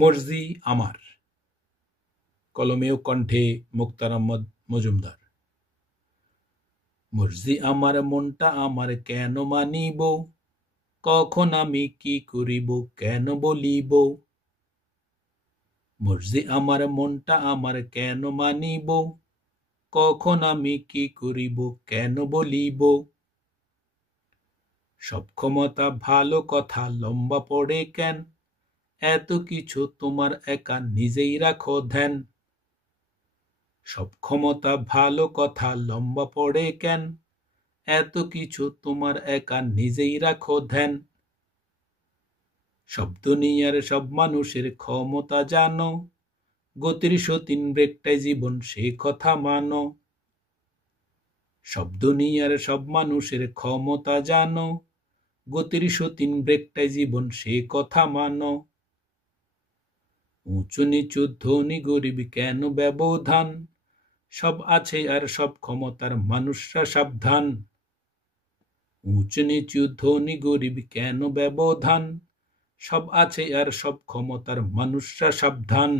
মর্জি আমার। কলমে ও কণ্ঠে মুক্তার আহমদ মজুমদার। মর্জি আমার মনটা আমার কেন মানিব, কখন আমি কি করিব কেন বলিব। মর্জি আমার মনটা আমার কেন মানিব, কখন আমি কি করিব কেন বলিব। সব ক্ষমতা ভালো কথা লম্বা পড়ে কেন, এত কিছু তোমার একা নিজেই রাখো ধ্যান। সব ক্ষমতা ভালো কথা লম্বা পড়ে কেন, এত কিছু তোমার একা নিজেই রাখো ধ্যান। সব দুনিয়ার সব মানুষের ক্ষমতা জানো, গতির সতীন ব্রেকটাই জীবন সে কথা মানো। সব দুনিয়ার সব মানুষের ক্ষমতা জানো, গতির সতীন ব্রেকটাই জীবন সে কথা মানো। উঁচু নিচু ধনী গরিব কেন ব্যবধান, সব আছে আর সব ক্ষমতার মানুষরা সাবধান। উঁচু নিচু ধনী গরিব কেন ব্যবধান, সব আছে আর সব ক্ষমতার মানুষরা সাবধান।